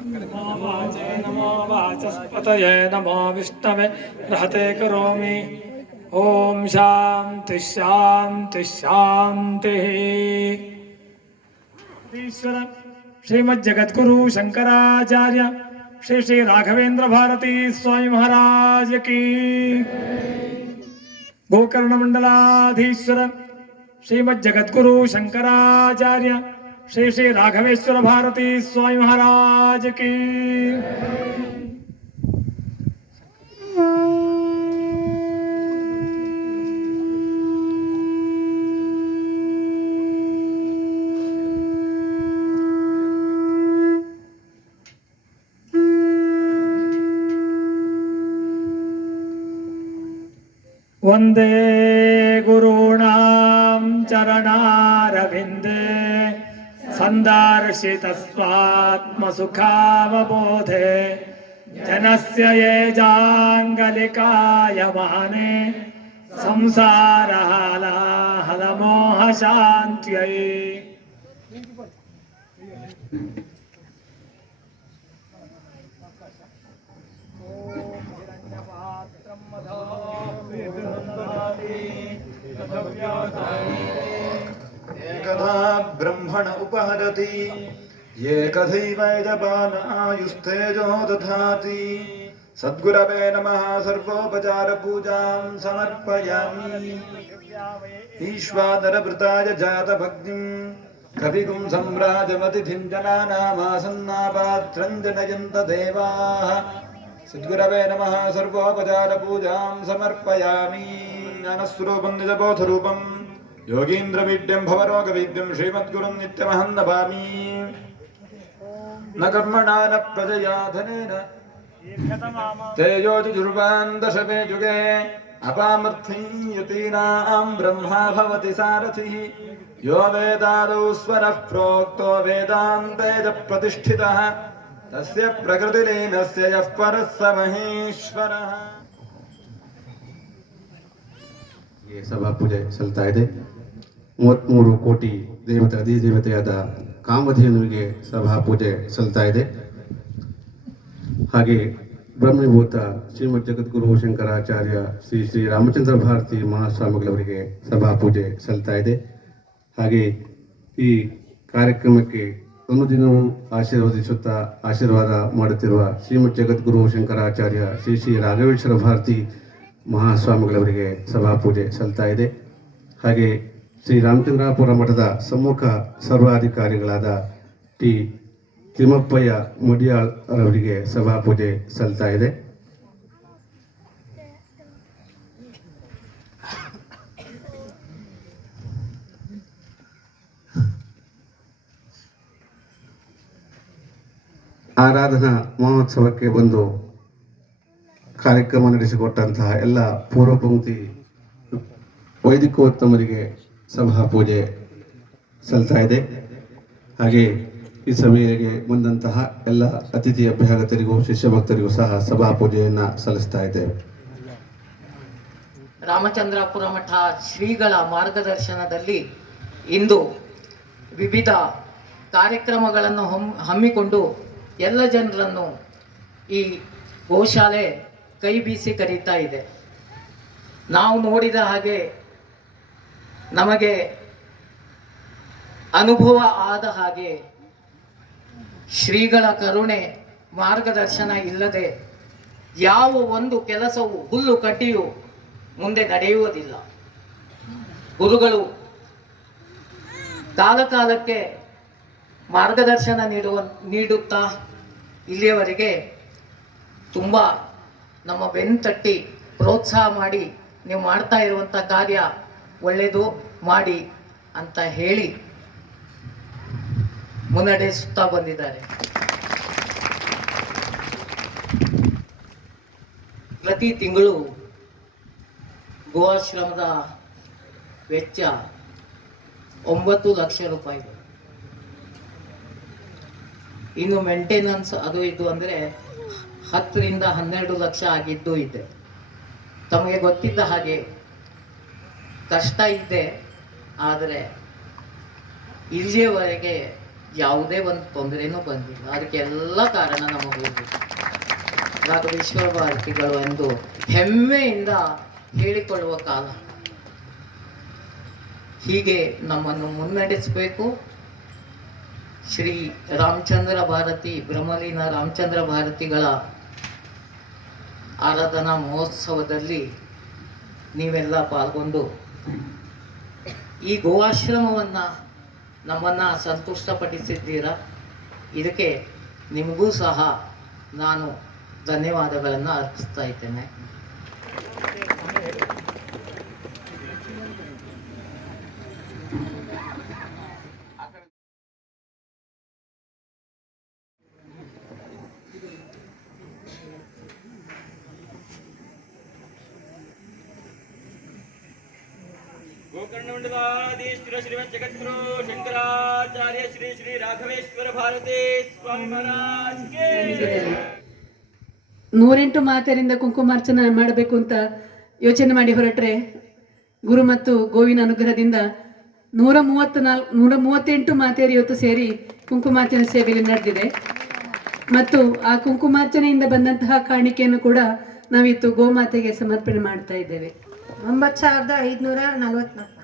नमो वाचे नमो वाचस्पतये नमो विष्णवे, रहते करोमि। ॐ शान्तिः। ईश्वर, श्रीमज्जगद्गुरु शंकराचार्य, श्री श्री राघवेंद्र भारती स्वामी महाराज की। गोकर्ण मंडलाधीश्वर, श्रीमज्जगद्गुरु शंकराचार्य श्री श्री राघवेश्वर भारती स्वामी महाराज की वन्दे गुरूणां चरणारविन्दे सन्दर्शितस्वात्मसुखावबोधे। जनस्य ये जाङ्गलिकायमाने संसारहालाहलमोहशान्त्यै। उपहरति एकथैवैदपान आयुस्तेजो दधाति? सद्गुरवे नमः सर्वोपचारपूजां समर्पयामि। ईश्वादरभृताय जातभक्तिं कविगुं सम्राजमतिथिं जनानामासन्नापात्रं जनयन्त सद्गुरवे नमः सर्वोपचारपूजां समर्पयामि। ज्ञानस्वरूपं निजबोधरूपम्। योगीन्द्रवीड्यं भवरोगवीद्यं श्रीमद्गुरुं नित्यमहं नभामि न कर्मणा न प्रजया धनेन तेजोजुर्वान् दशमे युगे अपामर्थ्यं यतीनां ब्रह्मा भवति सारथिः। यो वेदादौ स्वरः प्रोक्तो वेदान्ते प्रतिष्ठितः तस्य प्रकृतिलीनस्य यः परः स महेश्वरः। ये सब आप मुझे चलता है ಮೂವತ್ತ್ಮೂರು ಕೋಟಿ ದೇವತೆ, ಅಧಿದೇವತೆಯಾದ ಕಾಮಧೇನುವಿಗೆ ಸಭಾ ಪೂಜೆ ಸಲ್ತಾ ಇದೆ. ಹಾಗೆ ಬ್ರಹ್ಮಭೂತ ಶ್ರೀಮದ್ ಜಗದ್ಗುರು ಶಂಕರಾಚಾರ್ಯ ಶ್ರೀ ಶ್ರೀ ರಾಮಚಂದ್ರ ಭಾರತಿ ಮಹಾಸ್ವಾಮಿಗಳವರಿಗೆ ಸಭಾ ಪೂಜೆ ಸಲ್ತಾ ಇದೆ. ಹಾಗೆ ಈ ಕಾರ್ಯಕ್ರಮಕ್ಕೆ ಅನುದಿನವೂ ಆಶೀರ್ವದಿಸುತ್ತಾ ಆಶೀರ್ವಾದ ಮಾಡುತ್ತಿರುವ ಶ್ರೀಮದ್ ಜಗದ್ಗುರು ಶಂಕರಾಚಾರ್ಯ ಶ್ರೀ ಶ್ರೀ ರಾಘವೇಶ್ವರ ಭಾರತಿ ಮಹಾಸ್ವಾಮಿಗಳವರಿಗೆ ಸಭಾ ಪೂಜೆ ಸಲ್ತಾ ಇದೆ. ಹಾಗೆ ಶ್ರೀ ರಾಮಚಂದ್ರಾಪುರ ಮಠದ ಸಮ್ಮುಖ ಸರ್ವಾಧಿಕಾರಿಗಳಾದ ಟಿ. ತಿಮ್ಮಪ್ಪಯ್ಯ ಮುಡಿಯಾಳ್ ಅವರಿಗೆ ಸಭಾ ಪೂಜೆ ಸಲ್ತಾ ಇದೆ. ಆರಾಧನಾ ಮಹೋತ್ಸವಕ್ಕೆ ಬಂದು ಕಾರ್ಯಕ್ರಮ ನಡೆಸಿಕೊಟ್ಟಂತಹ ಎಲ್ಲ ಪೂರ್ವ ಪಂಕ್ತಿ ವೈದಿಕೋತ್ತಮರಿಗೆ ಸಭಾ ಪೂಜೆ ಸಲ್ತಾ ಇದೆ. ಹಾಗೆ ಈ ಸಮಯಕ್ಕೆ ಬಂದಂತಹ ಎಲ್ಲ ಅತಿಥಿ ಅಭ್ಯಾಗತರಿಗೂ ಶಿಷ್ಯ ಭಕ್ತರಿಗೂ ಸಹ ಸಭಾ ಪೂಜೆಯನ್ನು ಸಲ್ಲಿಸ್ತಾ ಇದ್ದೇವೆ ರಾಮಚಂದ್ರಪುರ ಮಠ ಶ್ರೀಗಳ ಮಾರ್ಗದರ್ಶನದಲ್ಲಿ ಇಂದು ವಿವಿಧ ಕಾರ್ಯಕ್ರಮಗಳನ್ನು ಹಮ್, ಹಮ್ಮಿಕೊಂಡು ಎಲ್ಲ ಜನರನ್ನು ಈ ಗೋಶಾಲೆ ಕೈ ಬೀಸಿ ಕರೀತಾ ಇದೆ. ನಾವು ನೋಡಿದ ಹಾಗೆ ನಮಗೆ ಅನುಭವ ಆದ ಹಾಗೆ ಶ್ರೀಗಳ ಕರುಣೆ ಮಾರ್ಗದರ್ಶನ ಇಲ್ಲದೆ ಯಾವ ಒಂದು ಕೆಲಸವು ಹುಲ್ಲು ಕಟ್ಟಿಯು ಮುಂದೆ ನಡೆಯುವುದಿಲ್ಲ. ಗುರುಗಳು ಕಾಲಕಾಲಕ್ಕೆ ಮಾರ್ಗದರ್ಶನ ನೀಡುವ, ನೀಡುತ್ತಾ ಇಲ್ಲಿಯವರೆಗೆ ತುಂಬ ನಮ್ಮ ಬೆನ್ತಟ್ಟಿ ಪ್ರೋತ್ಸಾಹ ಮಾಡಿ ನೀವು ಮಾಡ್ತಾ ಇರುವಂಥ ಕಾರ್ಯ ಒಳ್ಳೆಯದು. ಮಾಡಿ ಅಂತ ಹೇಳಿ ಮುನ್ನಡೆಸುತ್ತಾ ಬಂದಿದ್ದಾರೆ. ಪ್ರತಿ ತಿಂಗಳು ಗೋವಾಶ್ರಮದ ವೆಚ್ಚ ಒಂಬತ್ತು ಲಕ್ಷ ರೂಪಾಯಿ. ಇನ್ನು ಮೇಂಟೆನೆನ್ಸ್ ಅದು ಇದು ಅಂದರೆ ಹತ್ತರಿಂದ ಹನ್ನೆರಡು ಲಕ್ಷ ಆಗಿದ್ದು ಇದೆ. ತಮಗೆ ಗೊತ್ತಿದ್ದ ಹಾಗೆ ಕಷ್ಟ ಇದೆ. ಆದರೆ ಇಲ್ಲಿಯವರೆಗೆ ಯಾವುದೇ ಒಂದು ತೊಂದರೆನೂ ಬಂದಿಲ್ಲ. ಅದಕ್ಕೆಲ್ಲ ಕಾರಣ ನಮಗೆ ರಾಘವೇಶ್ವರ ಭಾರತಿಗಳು ಎಂದು ಹೆಮ್ಮೆಯಿಂದ ಹೇಳಿಕೊಳ್ಳುವ ಕಾಲ. ಹೀಗೆ ನಮ್ಮನ್ನು ಮುನ್ನಡೆಸಬೇಕು. ಶ್ರೀ ರಾಮಚಂದ್ರ ಭಾರತಿ, ಬ್ರಹ್ಮಲೀನ ರಾಮಚಂದ್ರ ಭಾರತಿಗಳ ಆರಾಧನಾ ಮಹೋತ್ಸವದಲ್ಲಿ ನೀವೆಲ್ಲ ಪಾಲ್ಗೊಂಡು ಈ ಗೋವಾಶ್ರಮವನ್ನು ನಮ್ಮನ್ನು ಸಂತುಷ್ಟಪಡಿಸಿದ್ದೀರಾ? ಇದಕ್ಕೆ ನಿಮಗೂ ಸಹ ನಾನು ಧನ್ಯವಾದಗಳನ್ನು ಅರ್ಪಿಸ್ತಾ ಇದ್ದೇನೆ ಗೋಕರ್ಣಮಂಡಲಾಧೀಶ್ವರ ಶ್ರೀಮದ್ ಜಗದ್ಗುರು ಶಂಕರಾಚಾರ್ಯ ಶ್ರೀ ಶ್ರೀ ರಾಘವೇಶ್ವರ ಭಾರತಿ ಸ್ವಾಮಿ ಮಹಾರಾಜ್ ಕೇ ನೂರೆಂಟು ಮಾತೆಯರಿಂದ ಕುಂಕುಮಾರ್ಚನ ಮಾಡಬೇಕು ಅಂತ ಯೋಚನೆ ಮಾಡಿ ಹೊರಟ್ರೆ ಗುರು ಮತ್ತು ಗೋವಿನ ಅನುಗ್ರಹದಿಂದ ನೂರ ಮೂವತ್ತ ನಾಲ್ಕು ನೂರ ಮೂವತ್ತೆಂಟು ಮಾತೆಯರು ಇವತ್ತು ಸೇರಿ ಕುಂಕುಮಾರ್ಚನೆ ಸೇವೆಯಲ್ಲಿ ನಡೆದಿದೆ. ಮತ್ತು ಆ ಕುಂಕುಮಾರ್ಚನೆಯಿಂದ ಬಂದಂತಹ ಕಾಣಿಕೆಯನ್ನು ಕೂಡ ನಾವಿತ್ತು ಗೋಮಾತೆಗೆ ಸಮರ್ಪಣೆ ಮಾಡ್ತಾ ಇದ್ದೇವೆ. ಒಂಬತ್ತು ಸಾವಿರದ ಐದುನೂರ ನಲವತ್ನಾಲ್ಕು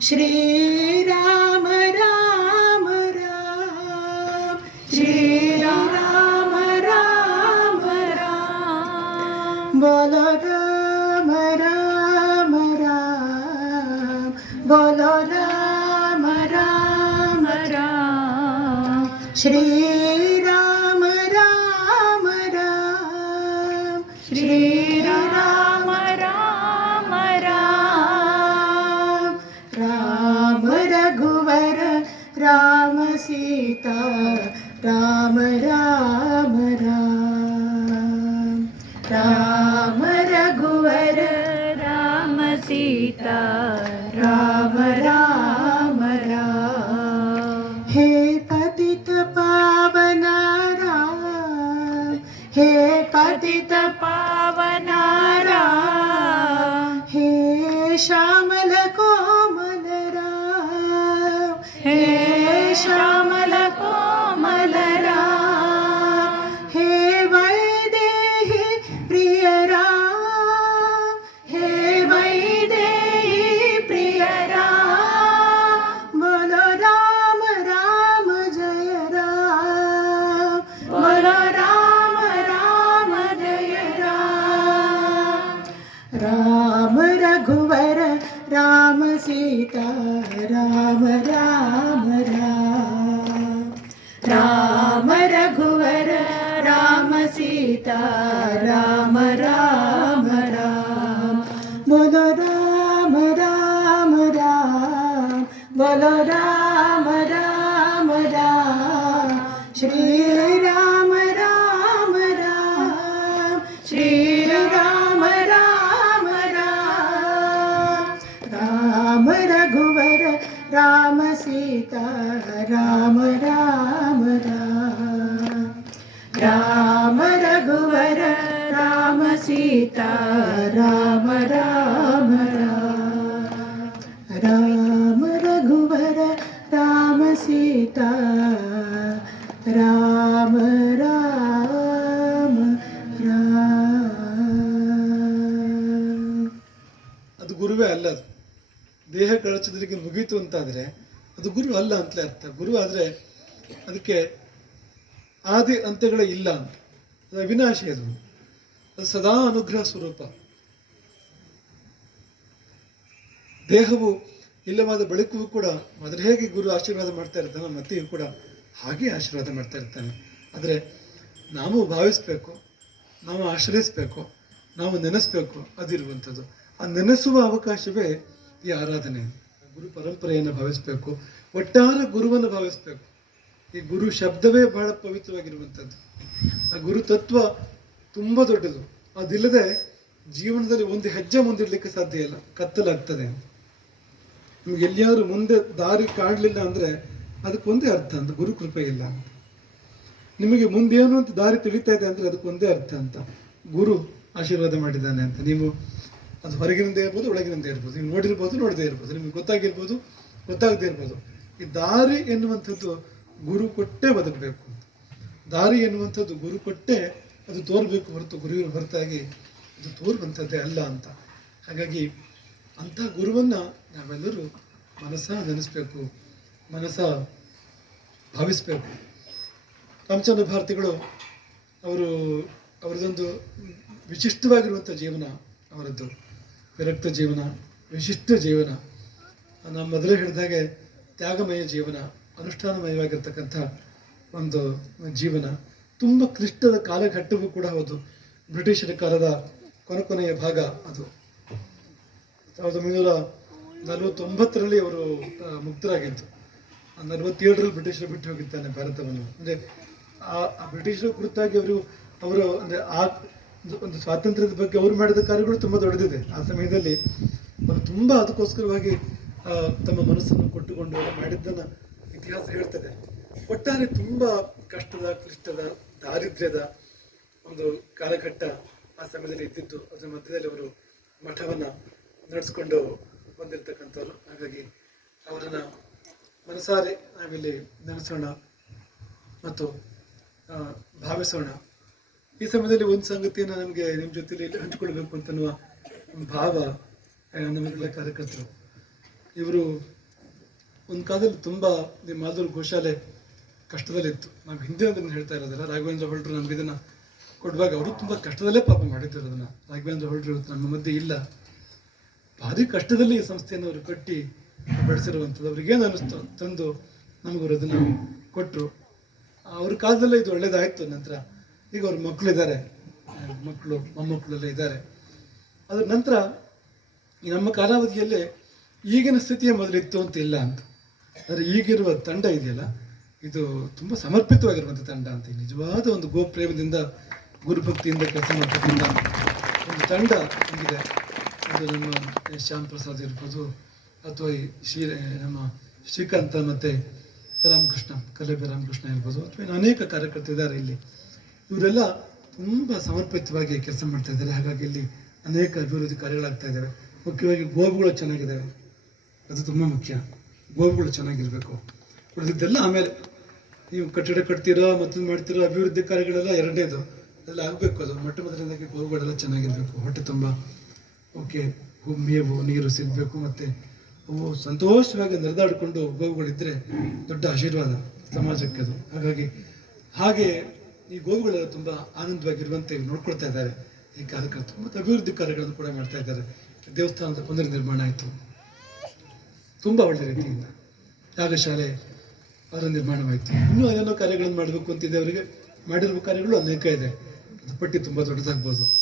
ರಾಮ श्री राम राम राम श्री राम राम राम बोलो राम राम राम बोलो राम राम राम श्री राम राम राम सीता राम राम राम राम रघुवर राम सीता राम राम राम हे पतित पावना राम हे पतित पावना ರಾಮ ರಘುವರ ರಾಮ ಸೀತಾ, ರಾಮ ರಾಮ ರಾಮ ರಘುವರ, ರಾಮ ಸೀತಾ ರಾಮ ರಾಮ. ಅದು ಗುರುವೇ ಅಲ್ಲ ಅದು. ದೇಹ ಕಳಚದ್ರಿಗೆ ಮುಗೀತು ಅಂತಾದರೆ ಅದು ಗುರು ಅಲ್ಲ ಅಂತಲೇ ಅರ್ಥ. ಗುರು ಆದರೆ ಅದಕ್ಕೆ ಆದಿ ಅಂತ್ಯಗಳೇ ಇಲ್ಲ ಅಂತ. ಅದು ಅವಿನಾಶಿ ಅದು. ಸದಾ ಅನುಗ್ರಹ ಸ್ವರೂಪ. ದೇಹವು ಇಲ್ಲವಾದ ಬಳಿಕವೂ ಕೂಡ ಮೊದಲು ಹೇಗೆ ಗುರು ಆಶೀರ್ವಾದ ಮಾಡ್ತಾ ಇರ್ತಾನೆ ಮತ್ತೆಯೂ ಕೂಡ ಹಾಗೆ ಆಶೀರ್ವಾದ ಮಾಡ್ತಾ ಇರ್ತಾನೆ. ಆದರೆ ನಾವು ಭಾವಿಸ್ಬೇಕು, ನಾವು ಆಶ್ರಯಿಸ್ಬೇಕು, ನಾವು ನೆನೆಸ್ಬೇಕು ಅದಿರುವಂಥದ್ದು. ಆ ನೆನೆಸುವ ಅವಕಾಶವೇ ಈ ಆರಾಧನೆ. ಗುರು ಪರಂಪರೆಯನ್ನು ಭಾವಿಸ್ಬೇಕು, ಒಟ್ಟಾರೆ ಗುರುವನ್ನು ಭಾವಿಸ್ಬೇಕು. ಈ ಗುರು ಶಬ್ದವೇ ಬಹಳ ಪವಿತ್ರವಾಗಿರುವಂಥದ್ದು. ಆ ಗುರು ತತ್ವ ತುಂಬ ದೊಡ್ಡದು. ಅದಿಲ್ಲದೆ ಜೀವನದಲ್ಲಿ ಒಂದು ಹೆಜ್ಜೆ ಮುಂದಿಡ್ಲಿಕ್ಕೆ ಸಾಧ್ಯ ಇಲ್ಲ. ಕತ್ತಲಾಗ್ತದೆ ನಿಮ್ಗೆ ಎಲ್ಲಿಯಾದ್ರೂ ಮುಂದೆ ದಾರಿ ಕಾಣಲಿಲ್ಲ ಅಂದ್ರೆ ಅದಕ್ಕೊಂದೇ ಅರ್ಥ ಅಂತ, ಗುರು ಕೃಪೆ ಇಲ್ಲ ನಿಮಗೆ ಮುಂದೇನು ಅಂತ ದಾರಿ ತಿಳಿತಾ ಇದೆ ಅಂದ್ರೆ ಅದಕ್ಕೊಂದೇ ಅರ್ಥ ಅಂತ. ಗುರು ಆಶೀರ್ವಾದ ಮಾಡಿದ್ದಾನೆ ಅಂತ. ನೀವು ಅದು ಹೊರಗಿನಿಂದ ಇರ್ಬೋದು, ಒಳಗಿನಿಂದ ಇರ್ಬೋದು. ನೀವು ನೋಡಿರ್ಬೋದು, ನೋಡದೇ ಇರ್ಬೋದು. ನಿಮಗೆ ಗೊತ್ತಾಗಿರ್ಬೋದು, ಗೊತ್ತಾಗದೇ ಇರ್ಬೋದು. ಈ ದಾರಿ ಎನ್ನುವಂಥದ್ದು ಗುರು ಕೊಟ್ಟೇ ಬದುಕಬೇಕು. ದಾರಿ ಎನ್ನುವಂಥದ್ದು ಗುರು ಕೊಟ್ಟೇ ಅದು ತೋರಬೇಕು ಹೊರತು ಗುರುವಿನ ಹೊರತಾಗಿ ಅದು ತೋರುವಂಥದ್ದೇ ಅಲ್ಲ ಅಂತ. ಹಾಗಾಗಿ ಅಂಥ ಗುರುವನ್ನ ನಾವೆಲ್ಲರೂ ಮನಸ್ಸ ನೆನೆಸ್ಬೇಕು, ಮನಸ್ಸ ಭಾವಿಸಬೇಕು. ರಾಮಚಂದ್ರ ಭಾರತಿಗಳು ಅವರು ಅವರದೊಂದು ವಿಶಿಷ್ಟವಾಗಿರುವಂಥ ಜೀವನ ಅವರದ್ದು. ವಿರಕ್ತ ಜೀವನ, ವಿಶಿಷ್ಟ ಜೀವನ. ನಾನು ಮೊದಲೇ ಹೇಳಿದಾಗೆ ತ್ಯಾಗಮಯ ಜೀವನ. ಅನುಷ್ಠಾನಮಯವಾಗಿರ್ತಕ್ಕಂಥ ಒಂದು ಜೀವನ. ತುಂಬ ಕ್ಲಿಷ್ಟದ ಕಾಲಘಟ್ಟವೂ ಕೂಡ ಹೌದು. ಬ್ರಿಟಿಷರ ಕಾಲದ ಕೊನಕೊನೆಯ ಭಾಗ ಅದು. ಸಾವಿರದ ಒಂಬೈನೂರ ನಲವತ್ತೊಂಬತ್ತರಲ್ಲಿ ಅವರು ಮುಕ್ತರಾಗಿದ್ದು. ನಲವತ್ತೇಳರಲ್ಲಿ ಬ್ರಿಟಿಷರು ಬಿಟ್ಟು ಹೋಗಿದ್ದಾನೆ ಭಾರತವನ್ನು. ಅಂದರೆ, ಆ ಬ್ರಿಟಿಷರ ಕುರಿತಾಗಿ ಅವರು ಅವರು, ಅಂದರೆ, ಆ, ಒಂದು- ಸ್ವಾತಂತ್ರ್ಯದ ಬಗ್ಗೆ ಅವರು ಮಾಡಿದ ಕಾರ್ಯಗಳು ತುಂಬ ದೊಡ್ಡದಿದೆ. ಆ ಸಮಯದಲ್ಲಿ ಅವರು ತುಂಬ ಅದಕ್ಕೋಸ್ಕರವಾಗಿ ತಮ್ಮ ಮನಸ್ಸನ್ನು ಕೊಟ್ಟುಕೊಂಡು ಮಾಡಿದ್ದನ್ನು ಇತಿಹಾಸ ಹೇಳ್ತದೆ. ಒಟ್ಟಾರೆ ತುಂಬ ಕಷ್ಟದ, ಕ್ಲಿಷ್ಟದ, ದಾರಿದ್ರ್ಯದ ಒಂದು ಕಾಲಘಟ್ಟ ಆ ಸಮಯದಲ್ಲಿ ಇದ್ದಿದ್ದು. ಅದರ ಮಧ್ಯದಲ್ಲಿ ಅವರು ಮಠವನ್ನು ನಡೆಸ್ಕೊಂಡು ಬಂದಿರತಕ್ಕಂಥವ್ರು. ಹಾಗಾಗಿ ಅವರನ್ನು ಮನಸಾರೆ ನಾವಿಲ್ಲಿ ನೆನೆಸೋಣ ಮತ್ತು ಭಾವಿಸೋಣ. ಈ ಸಮಯದಲ್ಲಿ ಒಂದು ಸಂಗತಿಯನ್ನು ನಮಗೆ ನಿಮ್ಮ ಜೊತೆಲಿ ಹಂಚಿಕೊಳ್ಬೇಕು ಅಂತನ್ನುವ ಭಾವ ನಮಗೆಲ್ಲ ಕಾರ್ಯಕರ್ತರು. ಇವರು ಒಂದು ಕಾಲದಲ್ಲಿ ತುಂಬ ಈ ಮಾಧುರ್ ಗೋಶಾಲೆ ಕಷ್ಟದಲ್ಲಿತ್ತು. ನಾವು ಹಿಂದೆ ಅದನ್ನು ಹೇಳ್ತಾ ಇರೋದಲ್ಲ. ರಾಘವೇಂದ್ರ ಹೊಳ್ರು ನಮ್ಗೆ ಇದನ್ನು ಕೊಡುವಾಗ ಅವರು ತುಂಬ ಕಷ್ಟದಲ್ಲೇ ಪಾಪ ಮಾಡಿದ್ದಾರೆ ಅದನ್ನು. ರಾಘವೇಂದ್ರ ಹೊಳ್ರು ನಮ್ಮ ಮಧ್ಯೆ ಇಲ್ಲ. ಭಾರಿ ಕಷ್ಟದಲ್ಲಿ ಈ ಸಂಸ್ಥೆಯನ್ನು ಅವರು ಕಟ್ಟಿ ಬೆಳೆಸಿರುವಂಥದ್ದು ಅವ್ರಿಗೇನು ಅನ್ನಿಸ್ತು ತಂದು ನಮಗವರು ಅದನ್ನು ಕೊಟ್ಟರು ಅವ್ರ ಕಾಲದಲ್ಲೇ ಇದು ಒಳ್ಳೇದಾಯ್ತು. ನಂತರ ಈಗ ಅವ್ರ ಮಕ್ಕಳಿದ್ದಾರೆ ಮಕ್ಕಳು ಮೊಮ್ಮಕ್ಕಳೆಲ್ಲ ಇದ್ದಾರೆ. ಅದ್ರ ನಂತರ ನಮ್ಮ ಕಾಲಾವಧಿಯಲ್ಲೇ ಈಗಿನ ಸ್ಥಿತಿಯ ಮೊದಲಿತ್ತು ಅಂತ ಇಲ್ಲ ಅಂತ. ಆದರೆ ಈಗಿರುವ ತಂಡ ಇದೆಯಲ್ಲ, ಇದು ತುಂಬ ಸಮರ್ಪಿತವಾಗಿರುವಂಥ ತಂಡ ಅಂತ ನಿಜವಾದ ಒಂದು ಗೋಪ್ರೇಮದಿಂದ, ಗುರುಭಕ್ತಿಯಿಂದ ಕೆಲಸ ಮಾಡ್ತಕ್ಕಂಥ ಒಂದು ತಂಡ ಇದೆ ಅದು ನಮ್ಮ ಶ್ಯಾಮ್ ಪ್ರಸಾದ್ ಇರ್ಬೋದು, ಅಥವಾ ಶ್ರೀ, ನಮ್ಮ ಶ್ರೀಕಾಂತ ಮತ್ತು ರಾಮಕೃಷ್ಣ, ಕಲೆಬೆ ರಾಮಕೃಷ್ಣ ಇರ್ಬೋದು, ಅಥವಾ ಇನ್ನು ಅನೇಕ ಕಾರ್ಯಕರ್ತರು ಇದ್ದಾರೆ ಇಲ್ಲಿ. ಇವರೆಲ್ಲ ತುಂಬ ಸಮರ್ಪಿತವಾಗಿ ಕೆಲಸ ಮಾಡ್ತಾ ಇದ್ದಾರೆ. ಹಾಗಾಗಿ ಇಲ್ಲಿ ಅನೇಕ ಅಭಿವೃದ್ಧಿ ಕಾರ್ಯಗಳಾಗ್ತಾ ಇದ್ದಾವೆ. ಮುಖ್ಯವಾಗಿ ಗೋವುಗಳು ಚೆನ್ನಾಗಿದ್ದಾವೆ. ಅದು ತುಂಬ ಮುಖ್ಯ. ಗೋವುಗಳು ಚೆನ್ನಾಗಿರಬೇಕು. ಉಳಿದಿದ್ದೆಲ್ಲ ಆಮೇಲೆ ನೀವು ಕಟ್ಟಡ ಕಟ್ತೀರಾ ಮತ್ತೊಂದು ಮಾಡ್ತೀರಾ ಅಭಿವೃದ್ಧಿ ಕಾರ್ಯಗಳೆಲ್ಲ ಎರಡನೇದು. ಅದೆಲ್ಲ ಆಗಬೇಕು ಅದು. ಮೊಟ್ಟ ಮೊದಲನೇದಾಗಿ ಗೋವುಗಳೆಲ್ಲ ಚೆನ್ನಾಗಿರಬೇಕು. ಹೊಟ್ಟೆ ತುಂಬ ಓಕೆ ಮೇವು, ನೀರು ಸಿಗಬೇಕು ಮತ್ತು ಅವು ಸಂತೋಷವಾಗಿ ನಡೆದಾಡಿಕೊಂಡು ಗೋವುಗಳಿದ್ದರೆ ದೊಡ್ಡ ಆಶೀರ್ವಾದ ಸಮಾಜಕ್ಕೆ ಅದು. ಹಾಗಾಗಿ ಹಾಗೆ ಈ ಗೋವುಗಳೆಲ್ಲ ತುಂಬ ಆನಂದವಾಗಿರುವಂತೆ ನೋಡ್ಕೊಳ್ತಾ ಇದ್ದಾರೆ. ಈ ಕಾರ್ಯಕರ್ತರು ಮತ್ತು ಅಭಿವೃದ್ಧಿ ಕಾರ್ಯಗಳನ್ನು ಕೂಡ ಮಾಡ್ತಾ ಇದ್ದಾರೆ. ದೇವಸ್ಥಾನದ ಪುನರ್ ನಿರ್ಮಾಣ ಆಯಿತು. ತುಂಬ ಒಳ್ಳೆ ರೀತಿಯಿಂದ ಯಾಗಶಾಲೆ ಅದರ ನಿರ್ಮಾಣವಾಯಿತು. ಇನ್ನೂ ಏನೇನೋ ಕಾರ್ಯಗಳನ್ನು ಮಾಡಬೇಕು ಅಂತಿದೆ ಅವರಿಗೆ ಮಾಡಿರುವ ಕಾರ್ಯಗಳು ಅನೇಕ ಇದೆ. ಪಟ್ಟಿ ತುಂಬ ದೊಡ್ಡದಾಗ್ಬೋದು.